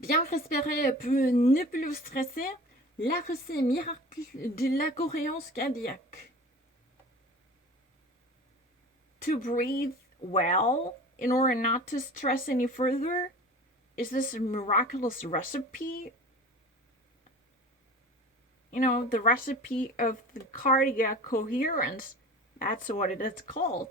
Bien respirer peut ne plus stresser. La recette miracle de la cohérence cardiaque. To breathe well in order not to stress any further? Is this a miraculous recipe? You know, the recipe of the cardiac coherence. That's what it is called.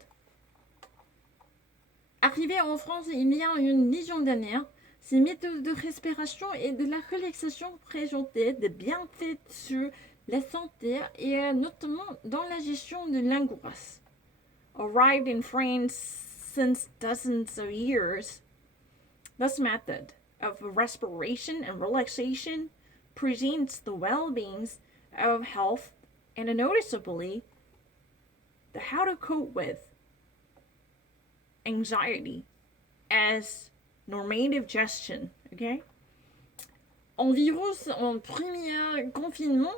Arrivé en France il y a une dizaine d'années, ces méthodes de respiration et de la relaxation présentaient des bienfaits sur la santé et notamment dans la gestion de l'angoisse. Arrived in France since dozens of years, this method of respiration and relaxation presents the well-being of health and noticeably the how to cope with anxiety as normative gestion, okay? Environ en premier confinement,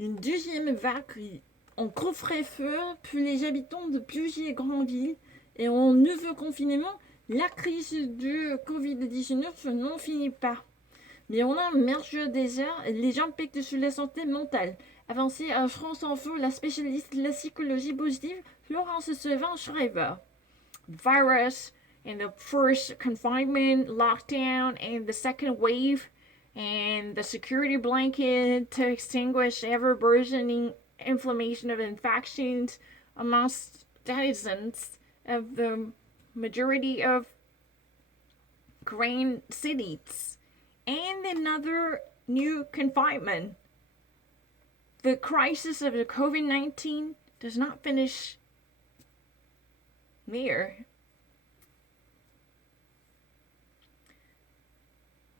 une deuxième vague en couvre-feu pour les habitants de plusieurs grandes villes et en nouveau confinement, la crise de Covid-19 n'en finit pas. Mais on a mergé des heures les impacts sur la santé mentale. Avancé à France Info, la spécialiste de la psychologie positive, Florence Sevin-Schreiber. Virus and the first confinement, lockdown, and the second wave, and the security blanket to extinguish ever-burgeoning inflammation of infections amongst citizens of the majority of grand cities, and another new confinement. The crisis of the COVID-19 does not finish there.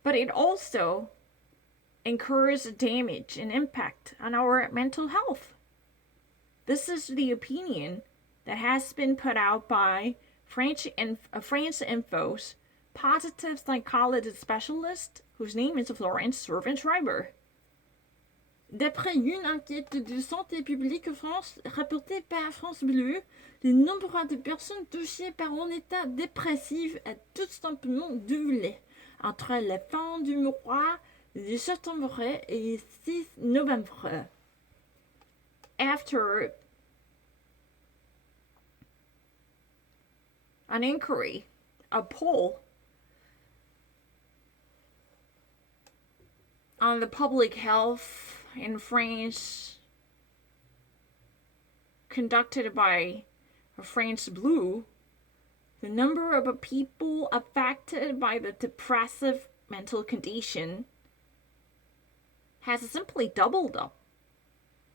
But it also incurs damage and impact on our mental health. This is the opinion that has been put out by France Info's positive psychology specialist, whose name is Florence Servan-Schreiber. D'après une enquête de Santé publique France rapportée par France Bleu, le nombre de personnes touchées par un état dépressif a tout simplement doublé entre la fin du mois de septembre et 6 novembre. After an inquiry, a poll on the public health in France conducted by France Bleu, the number of people affected by the depressive mental condition has simply doubled up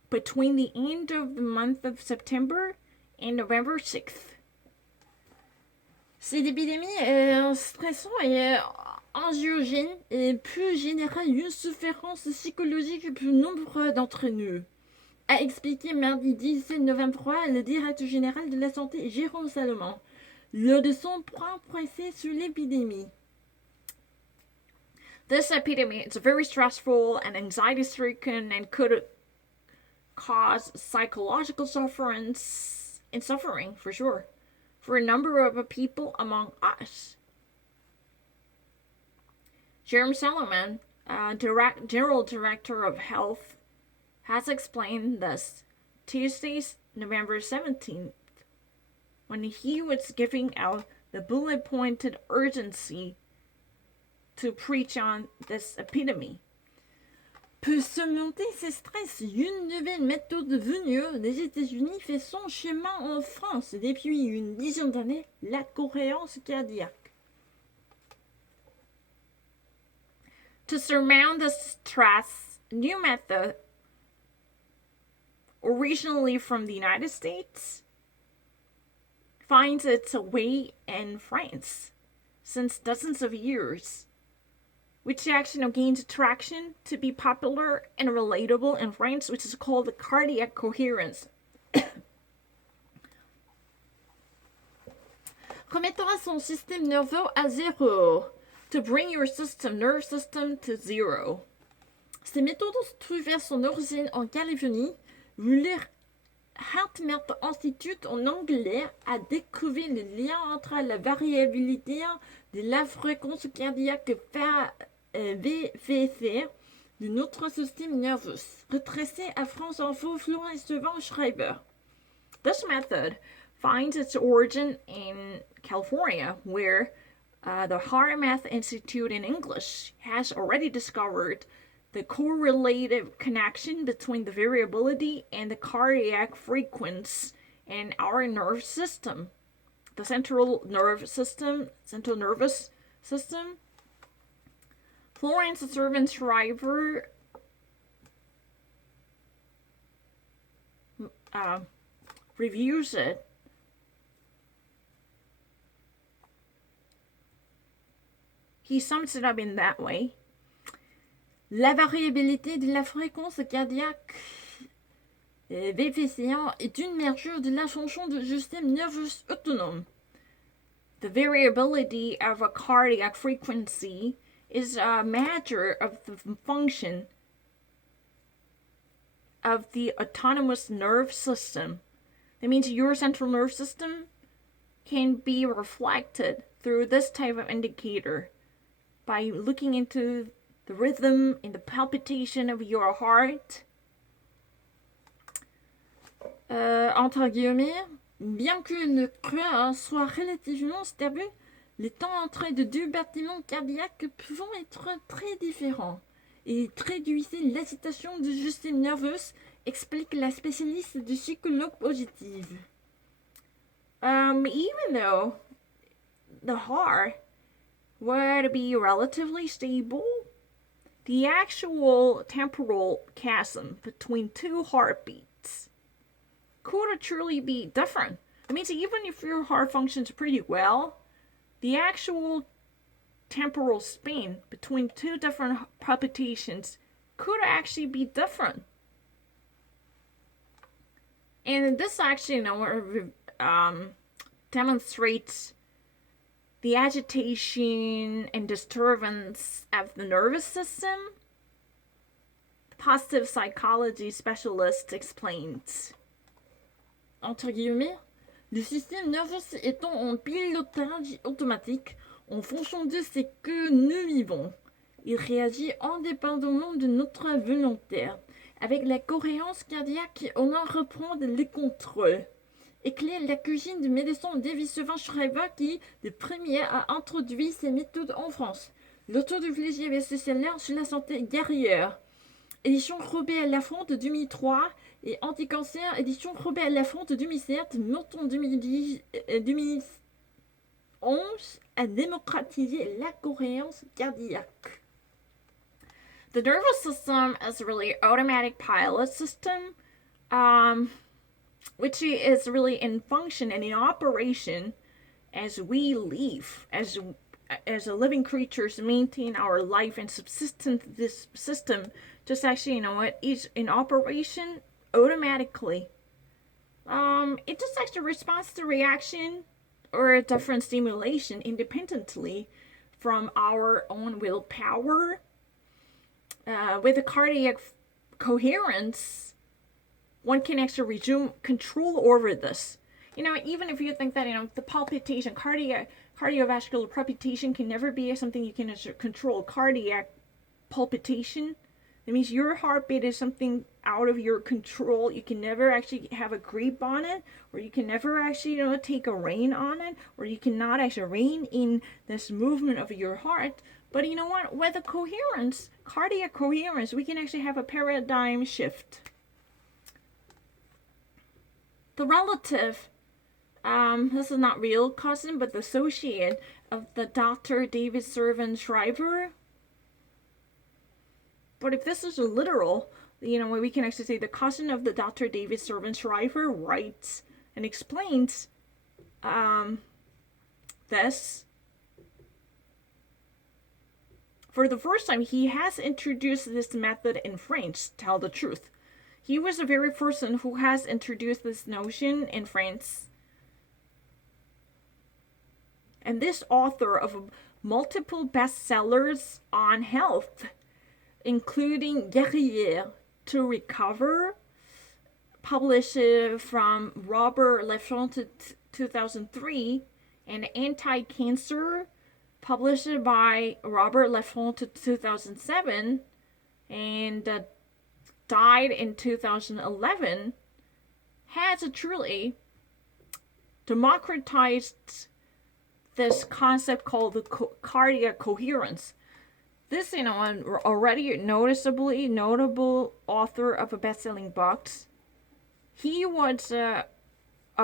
between the end of the month of September and November 6th. Cette épidémie est stressante et anxiogène et peut générer une souffrance psychologique pour nombre d'entre nous, a expliqué mardi 17 novembre le directeur général de la santé Jérôme Salomon lors de son point pressé sur l'épidémie. This epidemic is very stressful and anxiety-stricken and could cause psychological suffering for sure for a number of people among us. Jerome Salomon, General Director of Health, has explained this Tuesday, November 17th, when he was giving out the bullet-pointed urgency to preach on this epidemic. Pour surmonter ces stress, une nouvelle méthode venue des États-Unis fait son chemin en France depuis une dizaine d'années, la cohérence cardiaque. To surmount the stress, a new method, originally from the United States, finds its way in France since dozens of years, which actually gained traction to be popular and relatable in France, which is called the cardiac coherence. Remettra son système nerveux à zéro, to bring your nerve system to zero. Ces méthodes trouvaient son origine en Californie, voulaient HeartMath Institute en anglais a découvert le lien entre la variabilité de la fréquence cardiaque VFC de notre système nerveux. Retracé à France Info, Florence Van Schreiber. This method finds its origin in California, where the HeartMath Institute in English has already discovered the correlative connection between the variability and the cardiac frequency in our nerve system. The central nervous system. Florence Van Schreiber reviews it. He sums it up in that way. La variabilité de la fréquence cardiaque VFC1 est une mesure de la fonction du système nerveux autonome. The variability of a cardiac frequency is a measure of the function of the autonomous nerve system. That means your central nervous system can be reflected through this type of indicator by looking into the rhythm and the palpitation of your heart. Entre guillemets, bien que le cœur soit relativement stable, les temps entre les deux battements cardiaques peuvent être très différents. Et traduisez l'excitation du système nerveux, explique la spécialiste du psychologue positive. Even though the heart would be relatively stable, the actual temporal chasm between two heartbeats could truly be different. That means even if your heart functions pretty well, the actual temporal span between two different palpitations could actually be different. And this actually, demonstrates the agitation and disturbance of the nervous system. The positive psychology specialist explains. Entre guillemets, le système nerveux étant en pilotage automatique en fonction de ce que nous vivons. Il réagit indépendamment de notre volonté. Avec la cohérence cardiaque, on en reprend le contrôle. Éclaire la cuisine du médecin David Van Schreiber qui, le premier, a introduit ces méthodes en France. L'auteur du plaisir best-seller sur la santé guerrière. Édition Robert Laffont 2003 et Anticancer, édition Robert Laffont 2007, Norton 2011 a démocratisé la cohérence cardiaque. The nervous system is really automatic pilot system, which is really in function and in operation as we live, as living creatures maintain our life and subsistence. This system just actually, is in operation automatically. It just actually responds to reaction or a different stimulation independently from our own willpower. With the cardiac coherence, one can actually resume control over this. Even if you think that, the palpitation, cardiovascular palpitation can never be something you can control. Cardiac palpitation, that means your heartbeat is something out of your control. You can never actually have a grip on it, or you can never actually, take a rein on it, or you cannot actually rein in this movement of your heart. But you know what? With the coherence, cardiac coherence, we can actually have a paradigm shift. The relative, this is not real cousin, but the associate of the Dr. David Van Schreiber. But if this is a literal, we can actually say the cousin of the Dr. David Van Schreiber writes and explains this. For the first time, he has introduced this method in France, tell the truth. He was the very person who has introduced this notion in France. And this author of multiple bestsellers on health, including Guerrière, To Recover, published from Robert Lefranc 2003, and Anti-Cancer, published by Robert Lefranc 2007, and died in 2011, has truly democratized this concept called the cardiac coherence. This, an already noticeably notable author of a best-selling books, he was a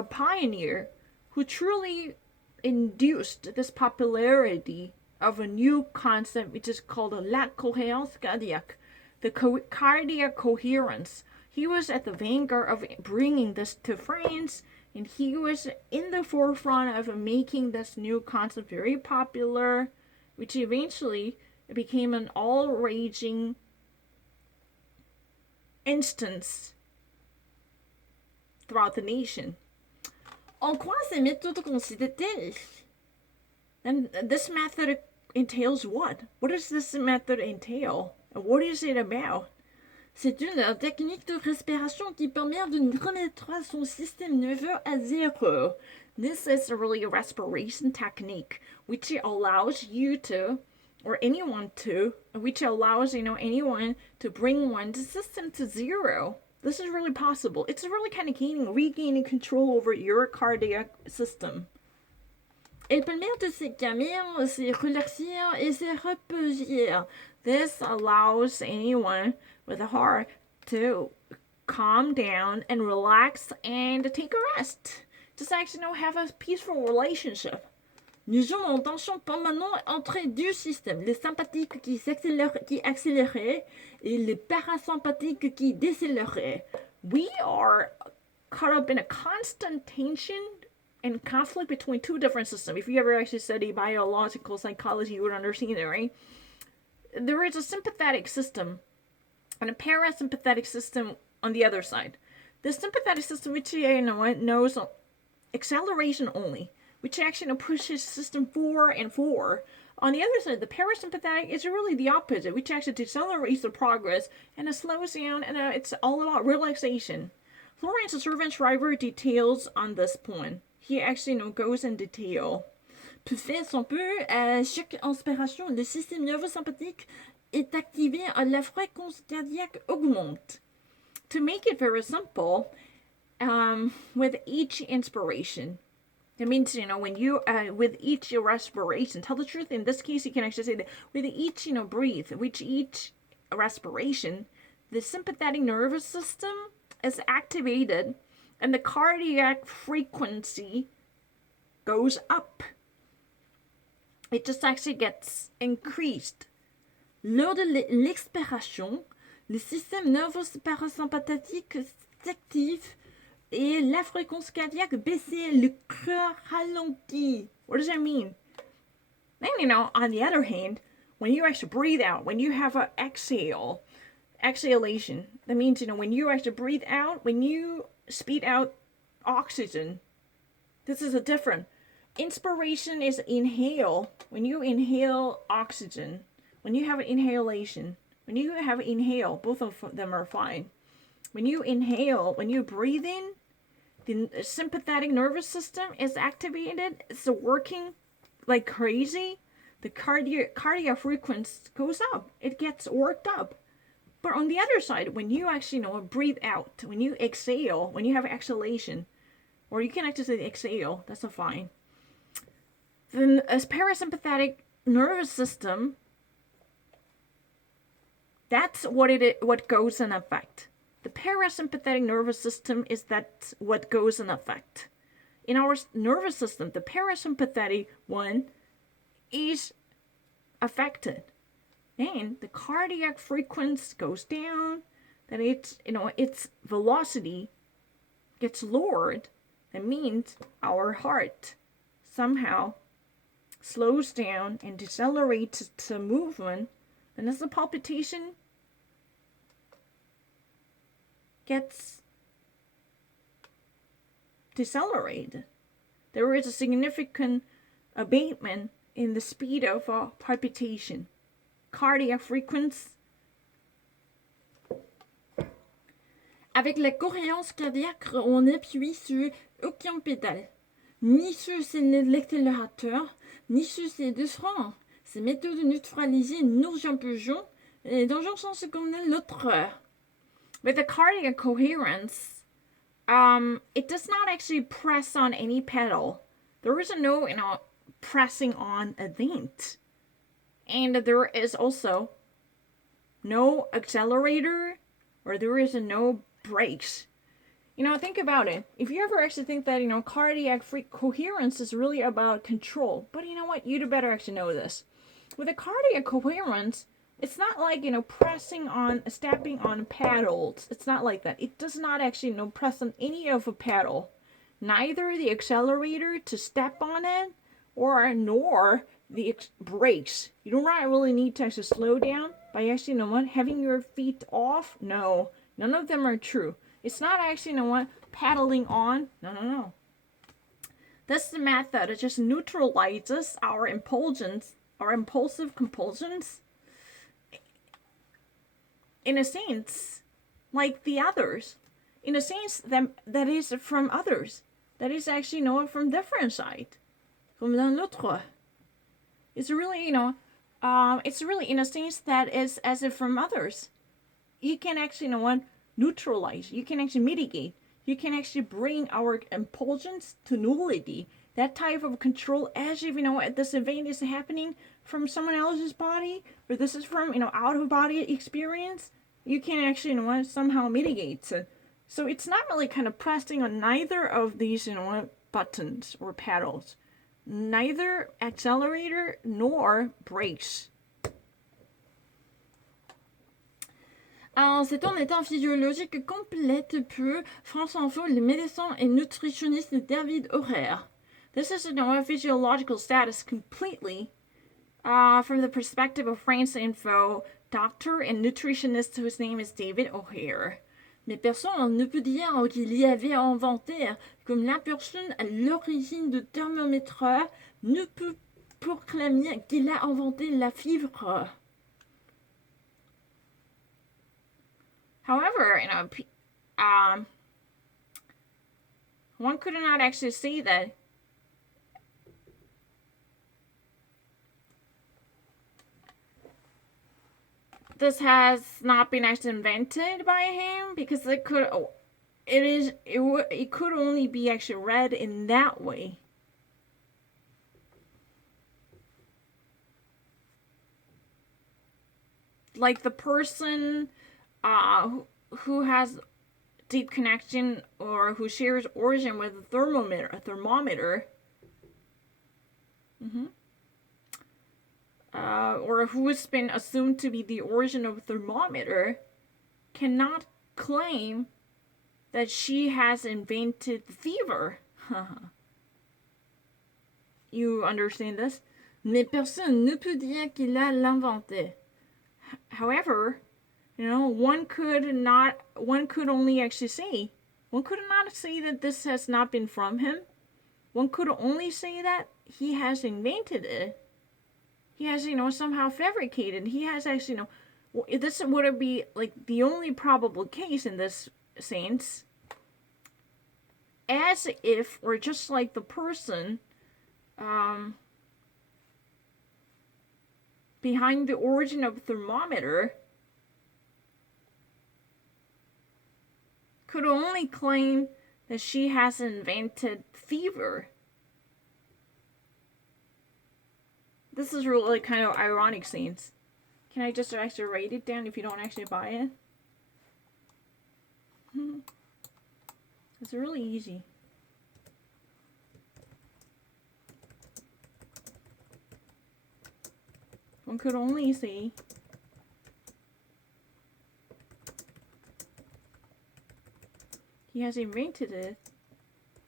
pioneer who truly induced this popularity of a new concept which is called la cohérence cardiaque, the cardiac coherence. He was at the vanguard of bringing this to France, and he was in the forefront of making this new concept very popular, which eventually became an all-raging instance throughout the nation. En quoi ces méthodes consistent-elles? And this method entails what? What does this method entail? And what is it about? C'est une technique de respiration qui permet de remettre son système nerveux à zéro. This is really a respiration technique which allows you to, or anyone to, which allows, anyone to bring one's system to zero. This is really possible. It's really kind of regaining control over your cardiac system. Elle permet de se calmer, se relaxer et se reposer. This allows anyone with a heart to calm down and relax and take a rest. Just actually, have a peaceful relationship. Nous sommes en tension permanente entre deux systèmes, le sympathique qui accélérait et le parasympathique qui décélérait. We are caught up in a constant tension and conflict between two different systems. If you ever actually study biological psychology, you would understand it, right? There is a sympathetic system and a parasympathetic system on the other side. The sympathetic system, which knows acceleration only, which actually pushes system forward and forward. On the other side, the parasympathetic is really the opposite, which actually decelerates the progress and it slows down, and it's all about relaxation. Florence Servan-Schreiber details on this point. He actually goes in detail. Plus fait son peu, à chaque inspiration, le système nerveux sympathique est activé et la fréquence cardiaque augmente. To make it very simple, with each inspiration, it means, when you, with each respiration, tell the truth, in this case, you can actually say that with each, breathe, with each respiration, the sympathetic nervous system is activated and the cardiac frequency goes up. It just actually gets increased. Lors de l'expiration, le système nerveux parasympathique s'active et la fréquence cardiaque baisse, le cœur ralentit. What does that mean? Then, on the other hand, when you actually breathe out, when you have an exhalation, that means, when you actually breathe out, when you speed out oxygen, this is a different. Inspiration is inhale. When you inhale oxygen, when you have an inhalation, when you have inhale, both of them are fine. When you inhale, when you breathe in, the sympathetic nervous system is activated. It's working like crazy. The cardiac frequency goes up. It gets worked up. But on the other side, when you actually breathe out, when you exhale, when you have exhalation, or you can actually say exhale, that's a fine. Then a parasympathetic nervous system, that's what goes in effect. The parasympathetic nervous system is that what goes in effect. In our nervous system, the parasympathetic one is affected. And the cardiac frequency goes down, then its velocity gets lowered. That means our heart somehow slows down and decelerates to movement. And as the palpitation gets decelerated, there is a significant abatement in the speed of palpitation. Cardiac frequency. Avec la cohérence cardiaque, on n'appuie sur aucun pédale, ni sur l'accélérateur, ni sur ses deux freins. Ces méthodes neutralisées nous empêchons dans un sens comme l'autre. With the cardiac coherence, it does not actually press on any pedal. There is no, pressing on event. And there is also no accelerator, or there is no brakes. Think about it. If you ever actually think that, cardiac coherence is really about control, but you know what? You'd better actually know this. With a cardiac coherence, it's not like, stepping on paddles. It's not like that. It does not actually, press on any of a pedal. Neither the accelerator to step on it, nor the brakes. You do not really need to actually slow down by actually, having your feet off. No, none of them are true. It's not actually, paddling on. No. This method just neutralizes our impulsive compulsions. In a sense, like the others. In a sense that is from others. That is actually, from different side. From l'autre. It's really, it's really in a sense that is as if from others. You can actually, neutralize. You can actually mitigate. You can actually bring our impulsions to nullity. That type of control, as if, this event is happening from someone else's body, or this is from, out of body experience, you can actually, somehow mitigate. So it's not really kind of pressing on neither of these, buttons or paddles. Neither accelerator nor brakes. Alors, c'est un état physiologique complète pour France Info, le médecin et nutritionniste David O'Hare. This is a physiological status completely from the perspective of France Info, doctor and nutritionist whose name is David O'Hare. Mais personne ne peut dire qu'il y avait inventé, comme la personne à l'origine du thermomètre ne peut proclamer qu'il a inventé la fibre. However, one could not actually say that this has not been actually invented by him, because it could only be actually read in that way. Like the person who has deep connection or who shares origin with a thermometer. Or who has been assumed to be the origin of a thermometer, cannot claim that she has invented fever. You understand this? Mais personne ne peut dire qu'il a l'inventé. However, one could not say that this has not been from him. One could only say that he has invented it. He has, somehow fabricated. He has actually, this would be like the only probable case in this sense. As if, or just like the person behind the origin of the thermometer could only claim that she has invented fever. This is really kind of ironic scenes. Can I just actually write it down if you don't actually buy it? It's really easy. One could only say he has invented it,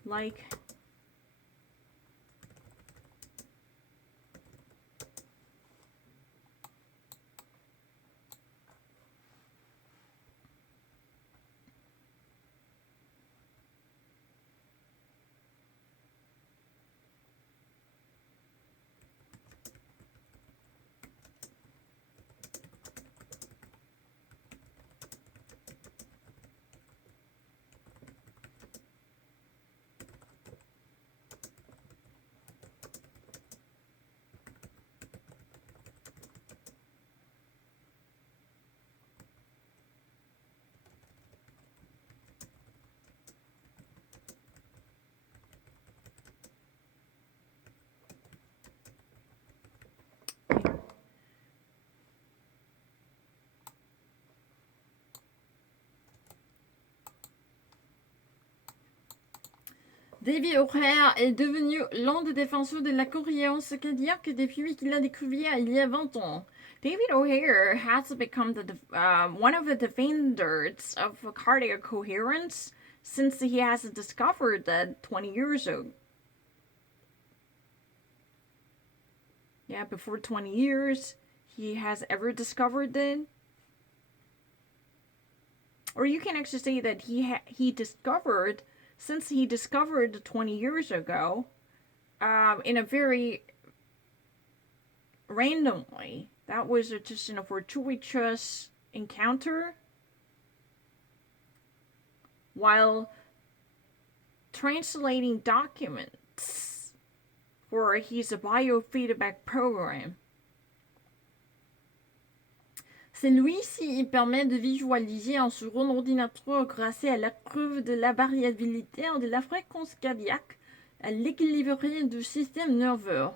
like David O'Hare est devenu l'un des défenseurs de la cohérence cardiaque depuis qu'il l'a découvert il y a 20 ans. David O'Hare has become one of the defenders of cardiac coherence since he has discovered that 20 years ago. Yeah, before 20 years, he has ever discovered it. Or you can actually say that he discovered, since he discovered 20 years ago, in a very random way. That was just a fortuitous encounter while translating documents for his biofeedback program. Celui-ci permet de visualiser sur un ordinateur grâce à la preuve de la variabilité de la fréquence cardiaque à l'équilibre du système nerveux.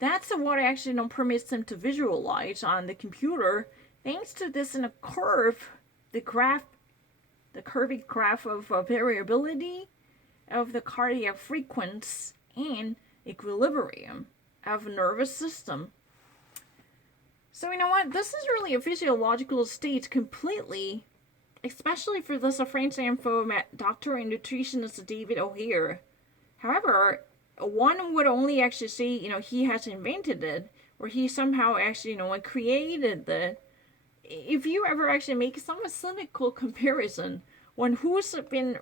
That's what actually permits him to visualize on the computer thanks to this in a curve, the curved graph of variability of the cardiac frequency and equilibrium of the nervous system. So you know what? This is really a physiological state completely, especially for this French info doctor and nutritionist David O'Hare. However, one would only actually say, he has invented it, or he somehow actually, created it. If you ever actually make some cynical comparison on who's been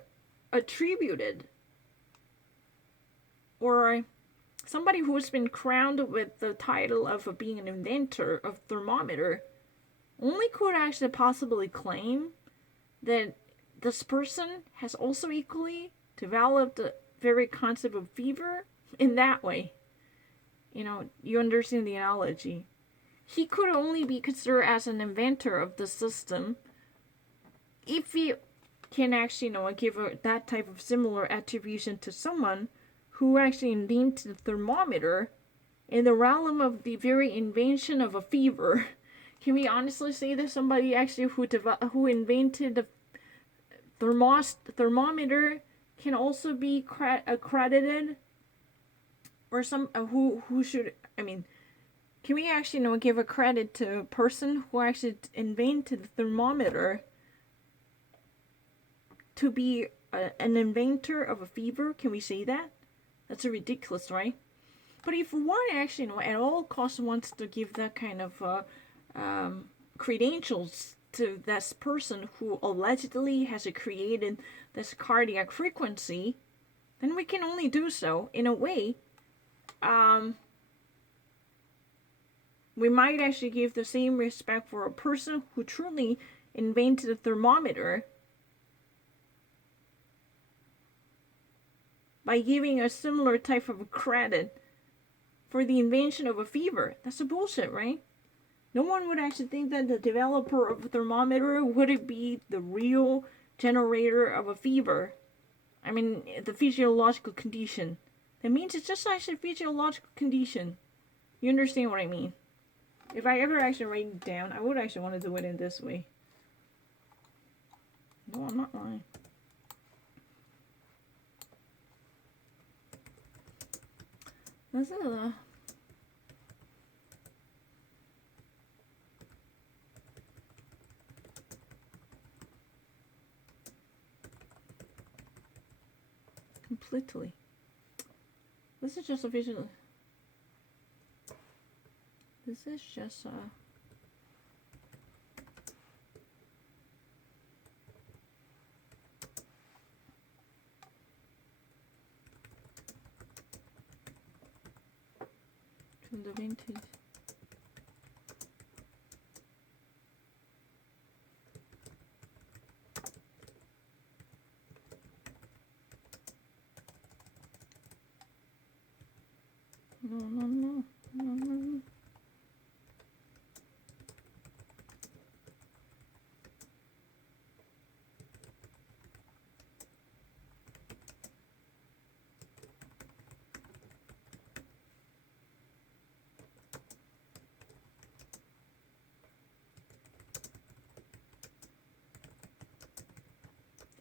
attributed, or somebody who's been crowned with the title of being an inventor of thermometer, only could actually possibly claim that this person has also equally developed the very concept of fever in that way. You understand the analogy. He could only be considered as an inventor of the system if he can actually, give that type of similar attribution to someone who actually invented the thermometer in the realm of the very invention of a fever. Can we honestly say that somebody actually who invented the thermometer can also be accredited, or some who should? Can we actually give a credit to a person who actually invented the thermometer to be an inventor of a fever? Can we say that? That's ridiculous, right? But if one actually, at all costs wants to give that kind of credentials to this person who allegedly has created this cardiac frequency, then we can only do so in a way. We might actually give the same respect for a person who truly invented a thermometer by giving a similar type of credit for the invention of a fever. That's a bullshit, right? No one would actually think that the developer of a thermometer would be the real generator of a fever. The physiological condition. That means it's just actually a physiological condition. You understand what I mean? If I ever actually write it down, I would actually want to do it in this way. No, I'm not lying. This is completely. This is just a visual. This is just a. From the vintage. No.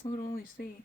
I would only say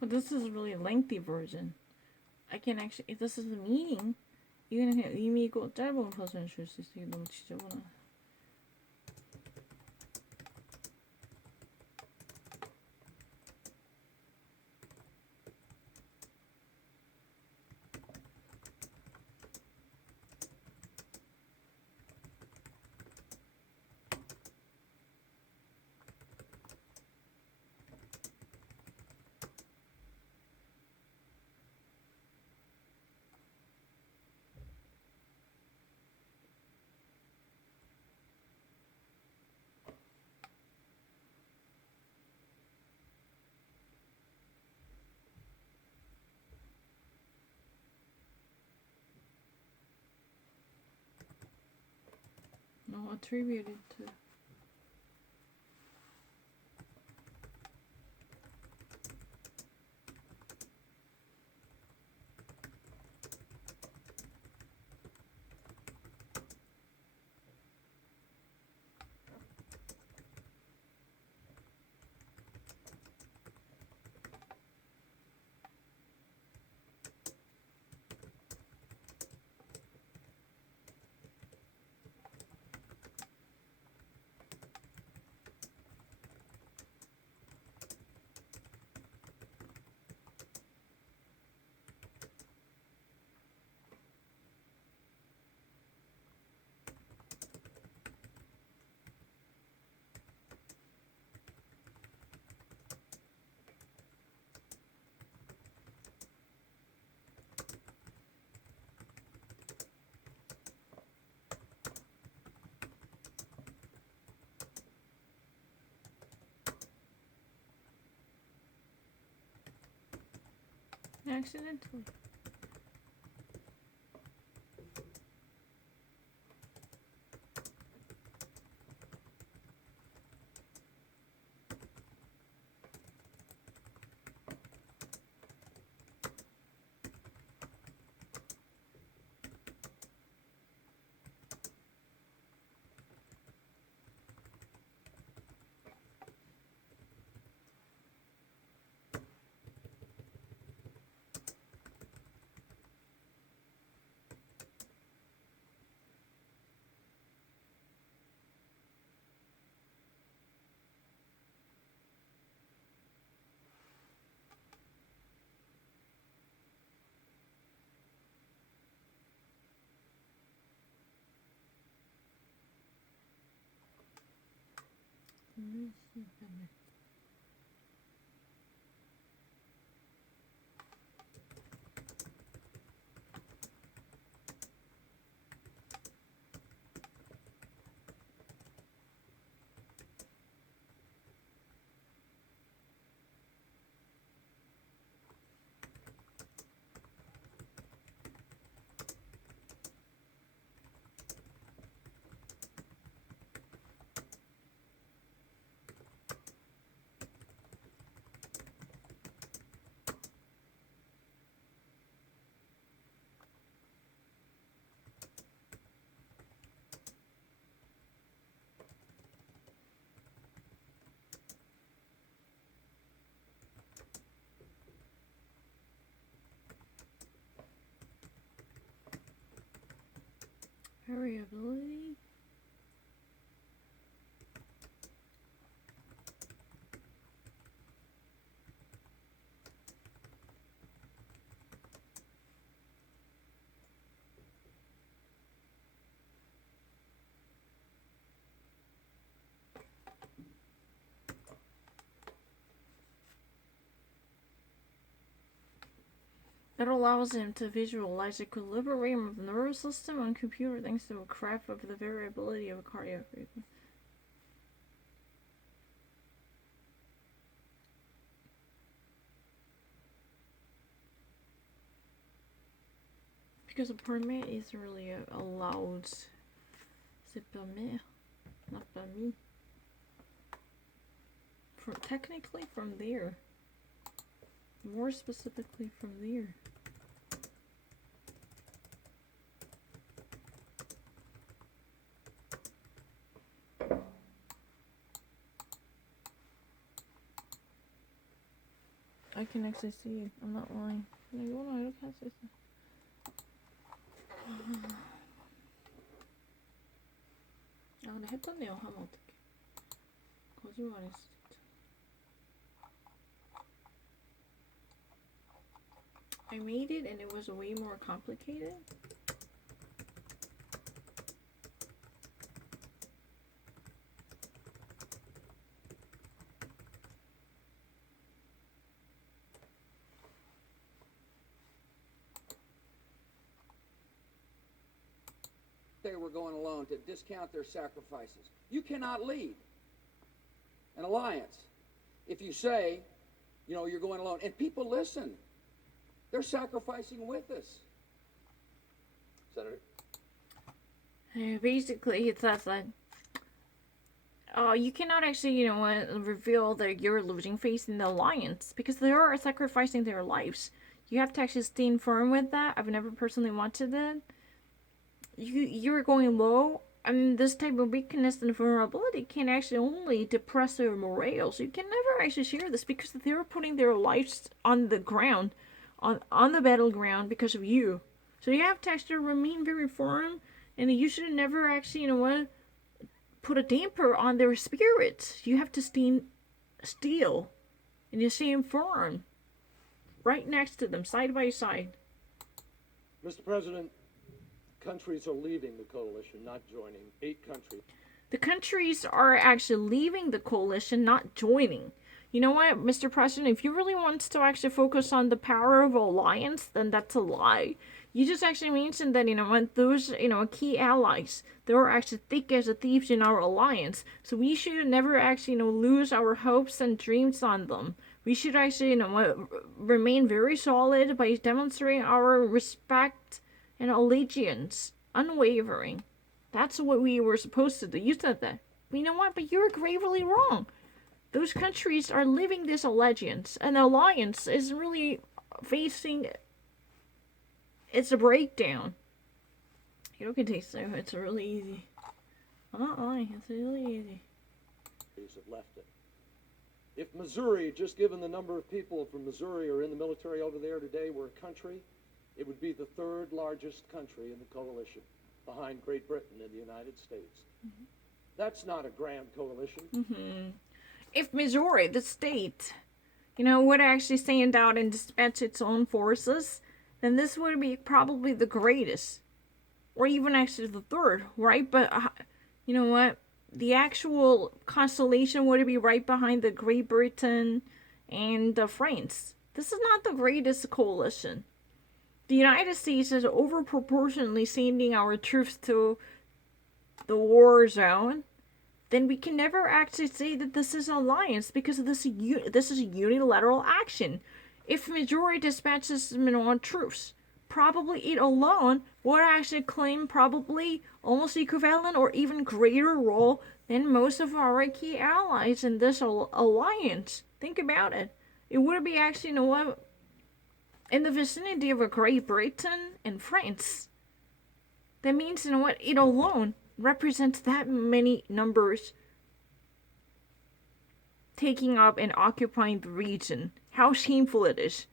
But this is a really lengthy version. I can actually, if this is the meaning, 이거는 그냥 의미 있고 짧은 버전을 줄 수 있어. 이게 너무 지저분하. No, attributed to. Accidentally. Variability. It allows him to visualize equilibrium of the nervous system on computer thanks to a graph of the variability of a cardiac rhythm. Because a permit is really allowed. C'est permis, not permis. Technically from there. More specifically from there. I can actually see it. I'm not lying. 이거는 이렇게 할 수 있어. 아 근데 했던 내용 하면 어떡해. 거짓말했어 진짜. I made it and it was way more complicated. They were going alone to discount their sacrifices. You cannot lead an alliance if you say, you know, you're going alone. And people listen. They're sacrificing with us. Senator? Basically, it says that you cannot actually, reveal that you're losing faith in the alliance because they are sacrificing their lives. You have to actually stand firm with that. I've never personally wanted that. You're going low. I mean, this type of weakness and vulnerability can actually only depress their morale. So you can never actually share this because they're putting their lives on the ground, on the battleground because of you. So you have to actually remain very firm, and you should never actually, put a damper on their spirits. You have to stand still, and you stand firm, right next to them, side by side. Mr. President, countries are leaving the coalition, not joining. 8 countries. The countries are actually leaving the coalition, not joining. You know what, Mr. President, if you really want to actually focus on the power of alliance, then that's a lie. You just actually mentioned that, when those, key allies, they were actually thick as a thieves in our alliance. So we should never actually, lose our hopes and dreams on them. We should actually, remain very solid by demonstrating our respect and allegiance, unwavering. That's what we were supposed to do. You said that. But you know what? But you're gravely wrong. Those countries are living this allegiance, and the alliance is really facing its breakdown. You can taste it. It's really easy. I'm not lying. It's really easy. Have left it. If Missouri, just given the number of people from Missouri are in the military over there today, were a country, it would be the 3rd largest country in the coalition, behind Great Britain and the United States. Mm-hmm. That's not a grand coalition. Mm-hmm. If Missouri, the state, would actually stand out and dispatch its own forces, then this would be probably the greatest. Or even actually the 3rd, right? But, you know what? The actual constellation would be right behind the Great Britain and France. This is not the greatest coalition. The United States is overproportionately sending our troops to the war zone. Then we can never actually say that this is an alliance because this is a unilateral action. If majority dispatches troops, probably it alone would actually claim probably almost equivalent or even greater role than most of our key allies in this alliance. Think about it. It would be actually, in the vicinity of Great Britain and France. That means, it alone represents that many numbers taking up and occupying the region. How shameful it is.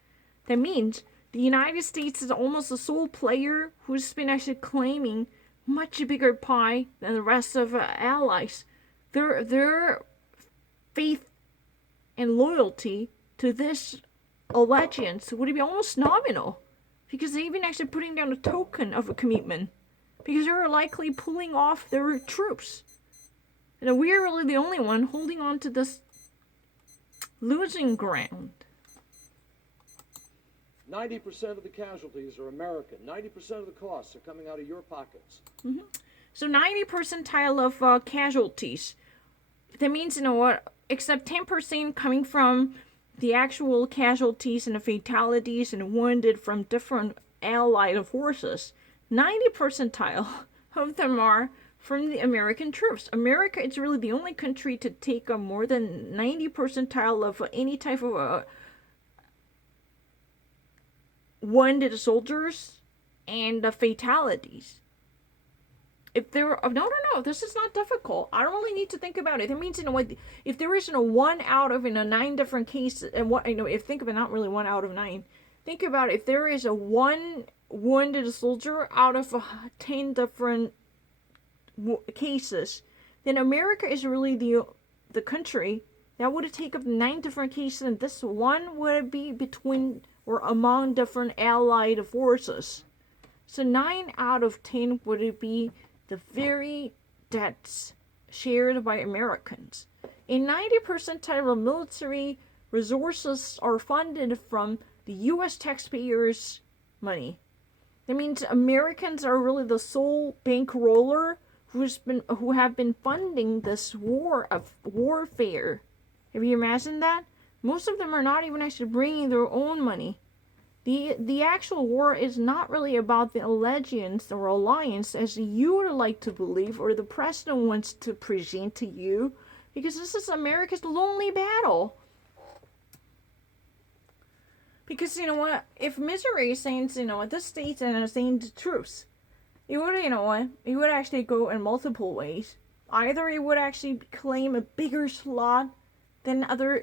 That means the United States is almost the sole player who's been actually claiming much bigger pie than the rest of allies. Their faith and loyalty to this allegiance would be almost nominal, because they've been actually putting down a token of a commitment, because they're likely pulling off their troops. And we're really the only one holding on to this losing ground. 90% of the casualties are American. 90% of the costs are coming out of your pockets. Mm-hmm. So 90 percentile of casualties. That means, except 10% coming from the actual casualties and the fatalities and wounded from different allied forces. 90 percentile of them are from the American troops. America is really the only country to take more than 90 percentile of any type of wounded soldiers and fatalities. if there, no, this is not difficult. I don't really need to think about it. That means, if there isn't a 1 out of 9 different cases, and what, if think of it, not really 1 out of 9. Think about it, if there is a 1 wounded soldier out of 10 different cases, then America is really the country that would take up 9 different cases, and this one would be between or among different allied forces. So 9 out of 10 would be the very deaths shared by Americans. A 90 percentile of military resources are funded from the U.S. taxpayers' money. That means Americans are really the sole bankroller who have been funding this warfare. Have you imagined that? Most of them are not even actually bringing their own money. The actual war is not really about the allegiance or alliance as you would like to believe or the president wants to present to you, because this is America's lonely battle. Because, if Missouri is saying, this state is saying the truth, it would, it would actually go in multiple ways. Either it would actually claim a bigger slot than other,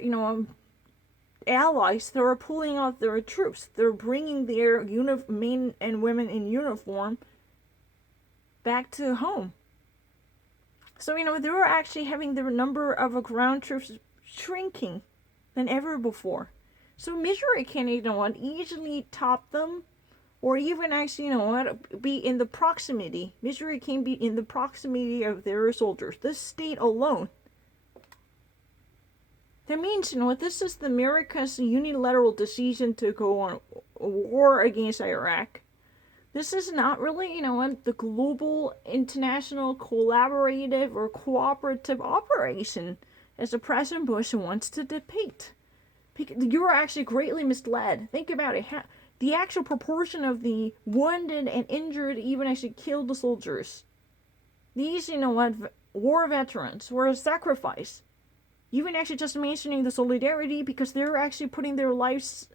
allies that are pulling out their troops. They're bringing their men and women in uniform back to home. So, they were actually having the number of ground troops shrinking than ever before. So Missouri can, easily top them, or even actually, be in the proximity. Missouri can be in the proximity of their soldiers. This state alone. That means, this is the America's unilateral decision to go on a war against Iraq. This is not really, the global, international, collaborative, or cooperative operation as the President Bush wants to depict. You're actually greatly misled. Think about it. The actual proportion of the wounded and injured, even actually killed soldiers. These, war veterans were sacrificed. Even actually just mentioning the solidarity because they're actually putting their lives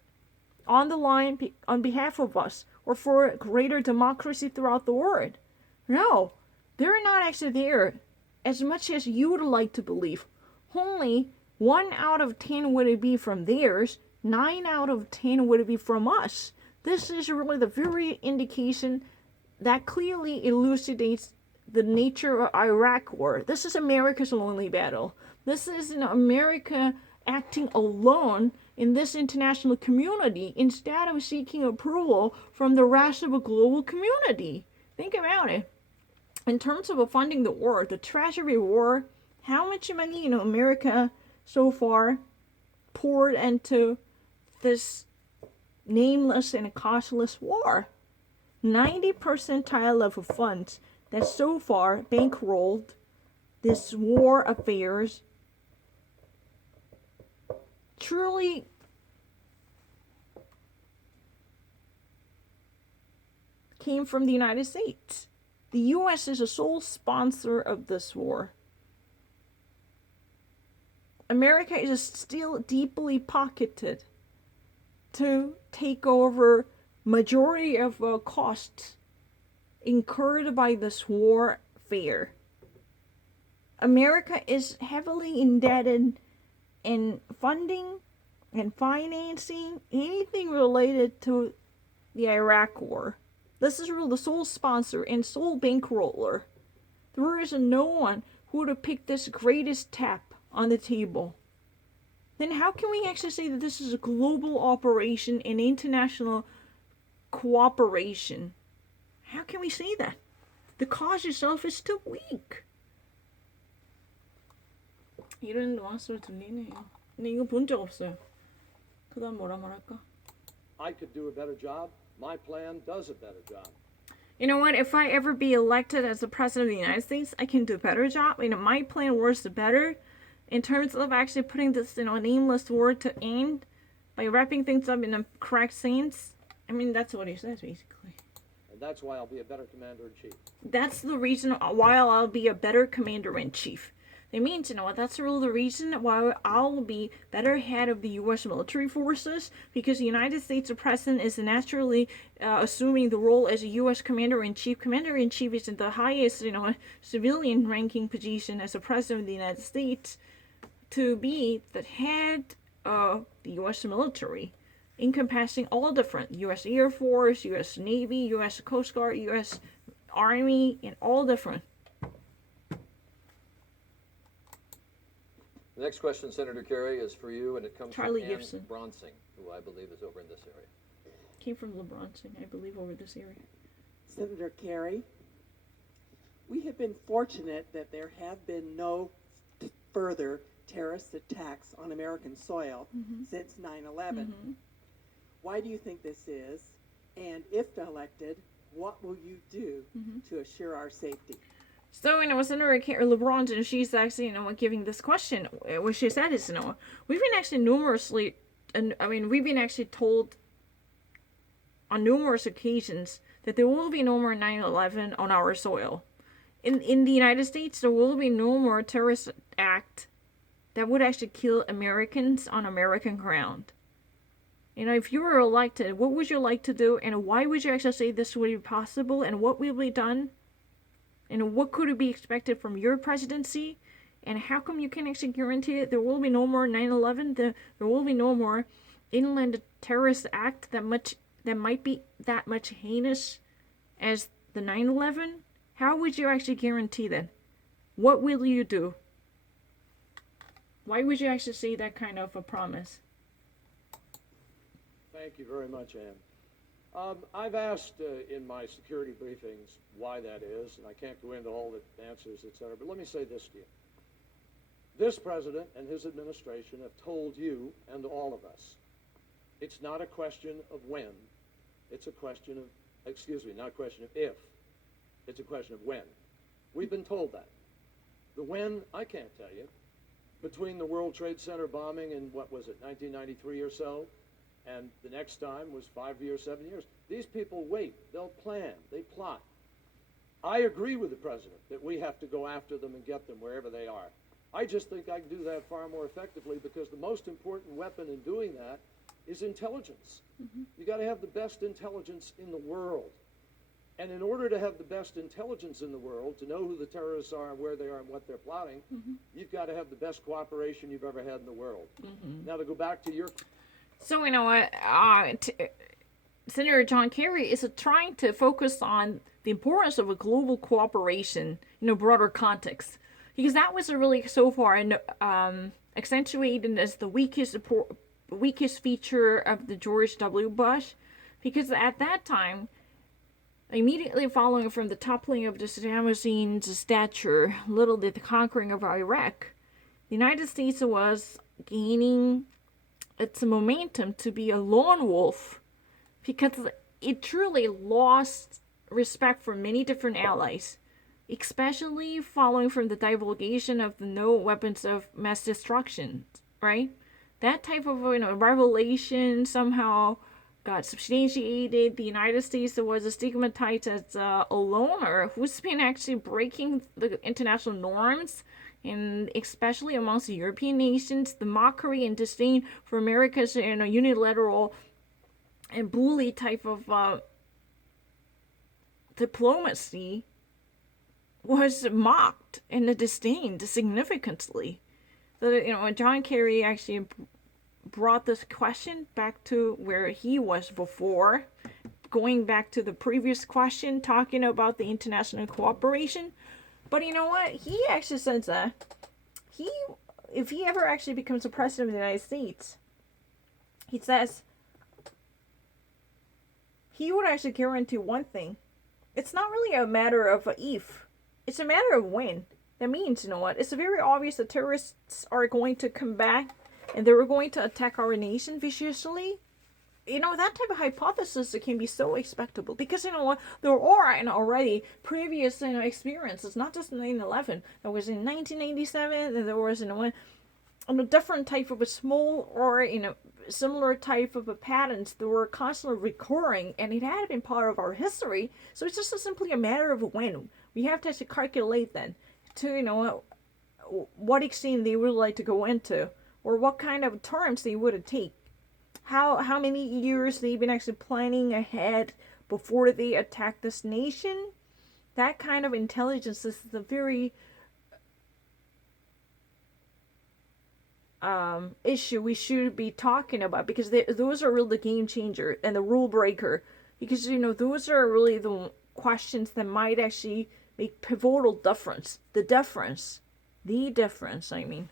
on the line on behalf of us or for greater democracy throughout the world. No, they're not actually there as much as you would like to believe. Only 1 out of 10 would it be from theirs, 9 out of 10 would it be from us. This is really the very indication that clearly elucidates the nature of Iraq war. This is America's lonely battle. This is America acting alone in this international community instead of seeking approval from the rest of a global community. Think about it. In terms of funding the war, the Treasury war, how much money, America so far poured into this nameless and costless war? 90 percentile of funds that so far bankrolled this war affairs truly came from the United States. The U.S. is a sole sponsor of this war. America is still deeply pocketed to take over majority of costs incurred by this warfare. America is heavily indebted in funding and financing anything related to the Iraq war. This is really the sole sponsor and sole bankroller. There is no one who would have picked this greatest tap on the table. Then how can we actually say that this is a global operation and international cooperation? How can we say that? The cause itself is too weak. 이런 뉘앙스를 들리네요. 근데 이거 본 적 없어요. 그다음 뭐라 말할까? I could do a better job. My plan does a better job. You know what? If I ever be elected as the president of the United States, I can do a better job. My plan works better in terms of actually putting this, nameless war to end by wrapping things up in a correct sense. That's what he says, basically. And that's why I'll be a better commander-in-chief. That's the reason why I'll be a better commander-in-chief. That means, that's really the reason why I'll be better head of the U.S. military forces, because the United States president is naturally assuming the role as a U.S. commander-in-chief. Commander-in-chief is the highest, civilian ranking position as the president of the United States, to be the head of the U.S. military, encompassing all different U.S. Air Force, U.S. Navy, U.S. Coast Guard, U.S. Army, and all different. The next question, Senator Kerry, is for you, and it comes Charlie from Ann Gibson. Bronsing, who I believe is over in this area. Came from LeBronson, I believe, over this area. Senator Kerry, we have been fortunate that there have been no further terrorist attacks on American soil since 9/11. Why do you think this is? And if elected, what will you do to assure our safety? So, Senator LeBron, and she's actually, giving this question. What she said is, we've been actually we've been actually told on numerous occasions that there will be no more 9/11 on our soil. In the United States, there will be no more terrorist act that would actually kill Americans on American ground. If you were elected, what would you like to do, and why would you actually say this would be possible, and what will be done? And what could be expected from your presidency? And how come you can actually guarantee it? There will be no more 9/11. There will be no more inland terrorist act that might be that much heinous as the 9/11. How would you actually guarantee that? What will you do? Why would you actually say that kind of a promise? Thank you very much, Ann. I've asked in my security briefings why that is, and I can't go into all the answers, et cetera, but let me say this to you. This president and his administration have told you and all of us, it's not a question of when, it's a question of, not a question of if, it's a question of when. We've been told that. The when, I can't tell you. Between the World Trade Center bombing in, 1993 or so, and the next time was 5 years, 7 years. These people wait, they'll plan, they plot. I agree with the president that we have to go after them and get them wherever they are. I just think I can do that far more effectively, because the most important weapon in doing that is intelligence. You got to have the best intelligence in the world. And in order to have the best intelligence in the world, to know who the terrorists are and where they are and what they're plotting, you've got to have the best cooperation you've ever had in the world. Now, to go back to your... So, Senator John Kerry is trying to focus on the importance of a global cooperation in a broader context, because that was really so far accentuated as the weakest feature of the George W. Bush, because at that time, immediately following from the toppling of the Saddam Hussein's stature, little did the conquering of Iraq, the United States was gaining its momentum to be a lone wolf, because it truly lost respect for many different allies, especially following from the divulgation of the no weapons of mass destruction, right? That type of revelation somehow got substantiated. The United States was stigmatized as a loner who's been actually breaking the international norms, and especially amongst the European nations, the mockery and disdain for America's unilateral and bully type of diplomacy was mocked and disdained significantly. So, John Kerry actually brought this question back to where he was before, going back to the previous question, talking about the international cooperation. But you know what? He actually says that if he ever actually becomes the president of the United States, he says he would actually guarantee one thing. It's not really a matter of if, it's a matter of when. That means, it's very obvious that terrorists are going to come back and they were going to attack our nation viciously. That type of hypothesis can be so expectable, because there are already previous experiences, not just 9/11. There was in 1987, and there was a different type of a small or similar type of a patterns that were constantly recurring, and it had been part of our history. So it's just simply a matter of when. We have to actually calculate then to what extent they would like to go into, or what kind of terms they would take. How many years they've been actually planning ahead before they attack this nation. That kind of intelligence is the very issue we should be talking about, because those are really the game changer and the rule breaker, because those are really the questions that might actually make pivotal difference. The difference, I mean.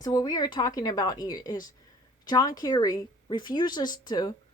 So what we are talking about here is John Kerry refuses to